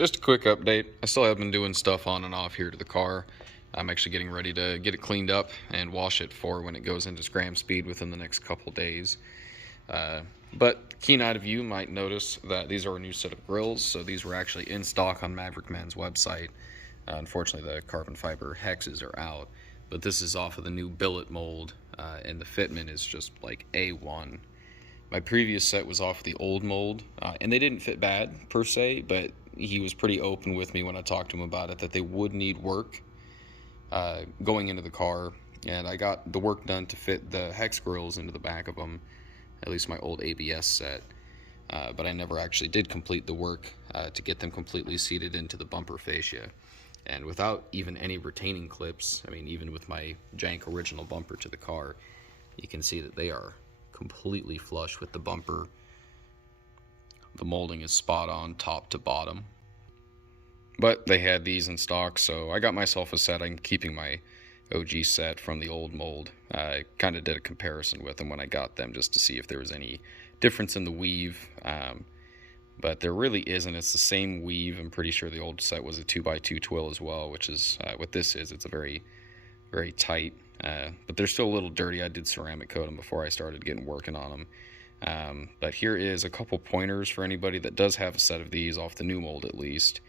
Just a quick update. I still have been doing stuff on and off here to the car. I'm actually getting ready to get it cleaned up and wash it for when it goes into scram speed within the next couple days. But keen-eyed of you might notice that these are a new set of grills. So these were actually in stock on Maverickman's website. Unfortunately, the carbon fiber hexes are out. But this is off of the new billet mold, and the fitment is just like A1. My previous set was off the old mold, and they didn't fit bad per se, but he was pretty open with me when I talked to him about it that they would need work going into the car, and I got the work done to fit the hex grills into the back of them, at least my old ABS set, but I never actually did complete the work to get them completely seated into the bumper fascia. And without even any retaining clips, I mean, even with my jank original bumper to the car, you can see that they are completely flush with the bumper. The molding is spot on top to bottom. But they had these in stock, so I got myself a set. I'm keeping my OG set from the old mold. I kind of did a comparison with them when I got them just to see if there was any difference in the weave. But there really isn't. It's the same weave. I'm pretty sure the old set was a 2x2 twill as well, which is what this is. It's a very, very tight. But they're still a little dirty. I did ceramic coat them before I started getting working on them. But here is a couple pointers for anybody that does have a set of these off the new mold at least.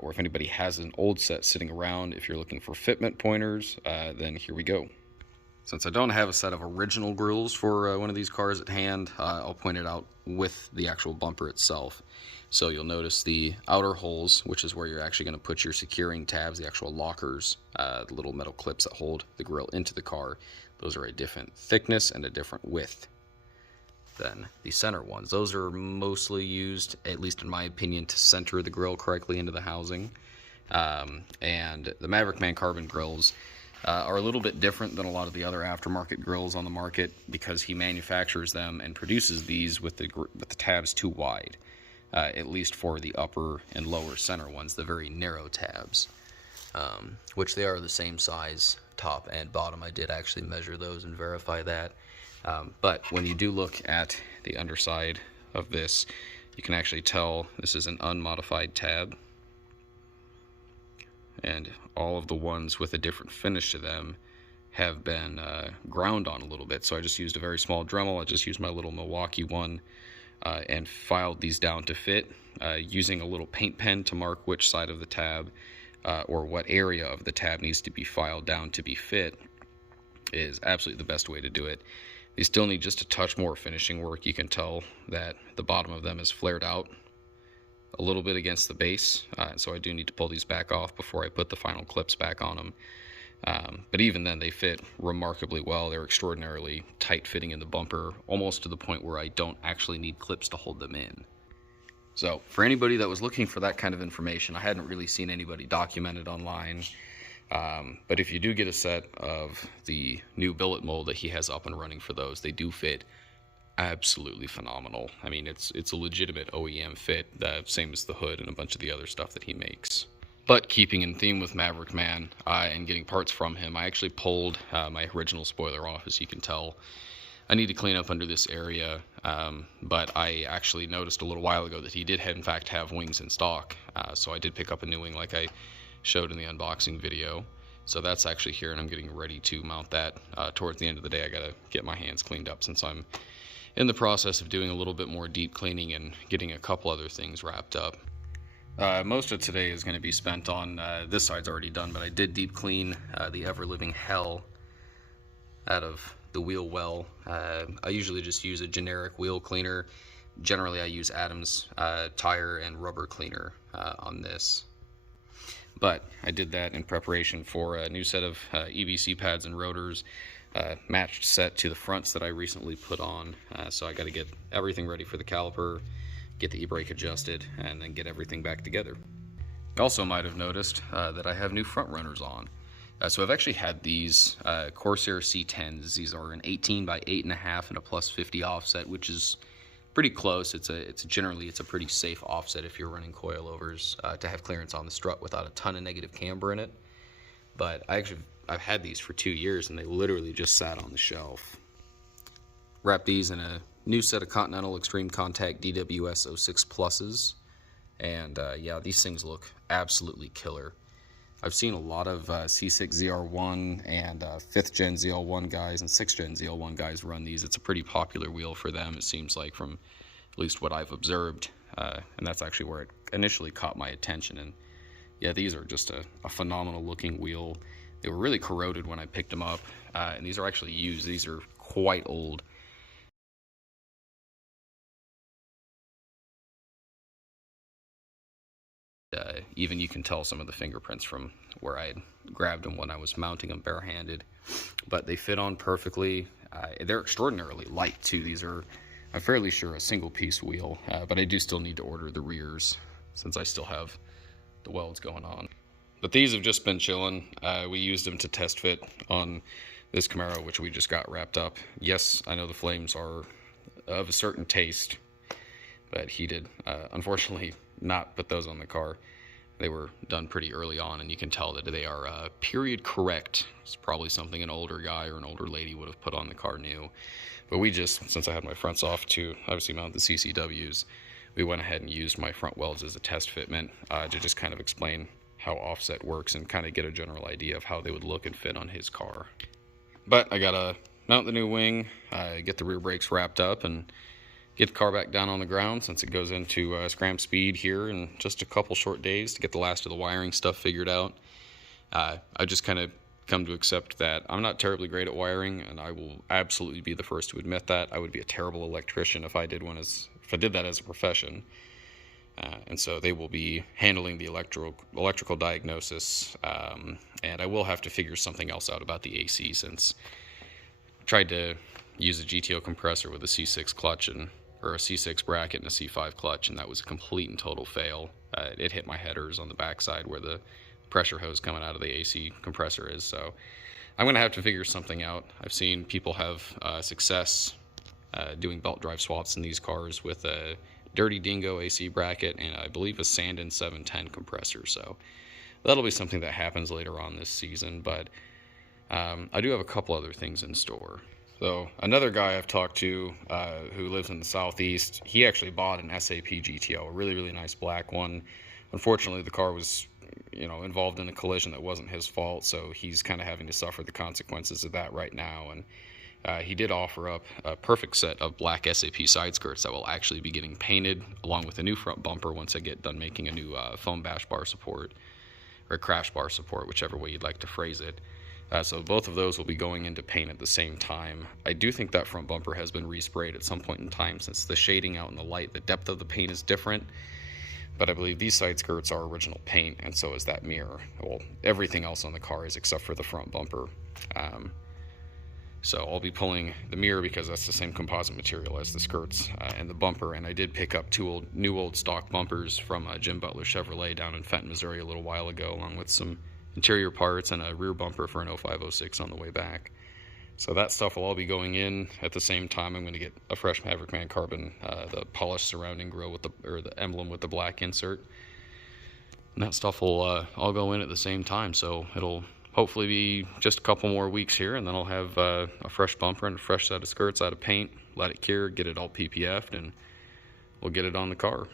Or if anybody has an old set sitting around, if you're looking for fitment pointers, then here we go. Since I don't have a set of original grills for one of these cars at hand, I'll point it out with the actual bumper itself. So you'll notice the outer holes, which is where you're actually going to put your securing tabs, the actual lockers, the little metal clips that hold the grill into the car. Those are a different thickness and a different width than the center ones. Those are mostly used, at least in my opinion, to center the grill correctly into the housing. And the Maverickman carbon grills are a little bit different than a lot of the other aftermarket grills on the market because he manufactures them and produces these with the tabs too wide, at least for the upper and lower center ones, the very narrow tabs, which they are the same size top and bottom. I did actually measure those and verify that. But when you do look at the underside of this, you can actually tell this is an unmodified tab. And all of the ones with a different finish to them have been ground on a little bit. So I just used a very small Dremel. I just used my little Milwaukee one and filed these down to fit using a little paint pen to mark which side of the tab or what area of the tab needs to be filed down to be fit is absolutely the best way to do it. They still need just a touch more finishing work. You can tell that the bottom of them is flared out a little bit against the base, so I do need to pull these back off before I put the final clips back on them. But even then, they fit remarkably well. They're extraordinarily tight fitting in the bumper, almost to the point where I don't actually need clips to hold them in. So for anybody that was looking for that kind of information, I hadn't really seen anybody document it online. But if you do get a set of the new billet mold that he has up and running for those, they do fit absolutely phenomenal. I mean, it's a legitimate OEM fit, same as the hood and a bunch of the other stuff that he makes. But keeping in theme with Maverickman and getting parts from him, I actually pulled my original spoiler off. As you can tell, I need to clean up under this area, but I actually noticed a little while ago that he did in fact have wings in stock, so I did pick up a new wing like I showed in the unboxing video. So that's actually here, and I'm getting ready to mount that. Towards the end of the day, I gotta get my hands cleaned up since I'm in the process of doing a little bit more deep cleaning and getting a couple other things wrapped up. Most of today is going to be spent on, this side's already done, but I did deep clean the ever-living hell out of the wheel well. I usually just use a generic wheel cleaner. Generally I use Adams tire and rubber cleaner on this. But I did that in preparation for a new set of EBC pads and rotors, matched set to the fronts that I recently put on. So I got to get everything ready for the caliper, get the e-brake adjusted, and then get everything back together. You also might have noticed that I have new front runners on. So I've actually had these Corsair C10s. These are an 18 by 8.5 and a plus 50 offset, which is pretty close. It's a pretty safe offset if you're running coilovers to have clearance on the strut without a ton of negative camber in it. But I've had these for 2 years and they literally just sat on the shelf. Wrapped these in a new set of Continental Extreme Contact DWS 06 Pluses. And yeah, these things look absolutely killer. I've seen a lot of C6 ZR1 and 5th gen ZL1 guys and 6th gen ZL1 guys run these. It's a pretty popular wheel for them, it seems like, from at least what I've observed. And that's actually where it initially caught my attention. And yeah, these are just a phenomenal looking wheel. They were really corroded when I picked them up. And these are actually used. These are quite old. Even you can tell some of the fingerprints from where I had grabbed them when I was mounting them barehanded. But they fit on perfectly. They're extraordinarily light too. These are, I'm fairly sure, a single piece wheel, but I do still need to order the rears since I still have the welds going on. But these have just been chilling. We used them to test fit on this Camaro, which we just got wrapped up. Yes, I know the flames are of a certain taste, but he did, unfortunately, not put those on the car. They were done pretty early on, and you can tell that they are period correct. It's probably something an older guy or an older lady would have put on the car new. But we just, since I had my fronts off to obviously mount the CCWs, we went ahead and used my front welds as a test fitment to just kind of explain how offset works and kind of get a general idea of how they would look and fit on his car. But I gotta mount the new wing, get the rear brakes wrapped up, and get the car back down on the ground since it goes into scram speed here in just a couple short days to get the last of the wiring stuff figured out. I just kind of come to accept that I'm not terribly great at wiring, and I will absolutely be the first to admit that. I would be a terrible electrician if I did that as a profession. And so they will be handling the electrical diagnosis, and I will have to figure something else out about the AC since I tried to use a GTO compressor with a C6 clutch or a C6 bracket and a C5 clutch, and that was a complete and total fail. It hit my headers on the backside where the pressure hose coming out of the AC compressor is, so I'm going to have to figure something out. I've seen people have success doing belt drive swaps in these cars with a Dirty Dingo AC bracket and I believe a Sandin 710 compressor, so that'll be something that happens later on this season, but I do have a couple other things in store. So another guy I've talked to who lives in the southeast, he actually bought an SAP GTO, a really, really nice black one. Unfortunately, the car was, involved in a collision that wasn't his fault, so he's kind of having to suffer the consequences of that right now. And he did offer up a perfect set of black SAP side skirts that will actually be getting painted along with a new front bumper once I get done making a new foam bash bar support or crash bar support, whichever way you'd like to phrase it. So both of those will be going into paint at the same time. I do think that front bumper has been resprayed at some point in time since the shading out in the light, the depth of the paint is different. But I believe these side skirts are original paint, and so is that mirror. Well, everything else on the car is except for the front bumper. So I'll be pulling the mirror because that's the same composite material as the skirts and the bumper. And I did pick up two new old stock bumpers from Jim Butler Chevrolet down in Fenton, Missouri a little while ago, along with some interior parts and a rear bumper for an 0506 on the way back. So that stuff will all be going in at the same time. I'm going to get a fresh Maverickman carbon, the polished surrounding grille with the emblem with the black insert. And that stuff will all go in at the same time. So it'll hopefully be just a couple more weeks here, and then I'll have a fresh bumper and a fresh set of skirts out of paint, let it cure, get it all PPF'd, and we'll get it on the car.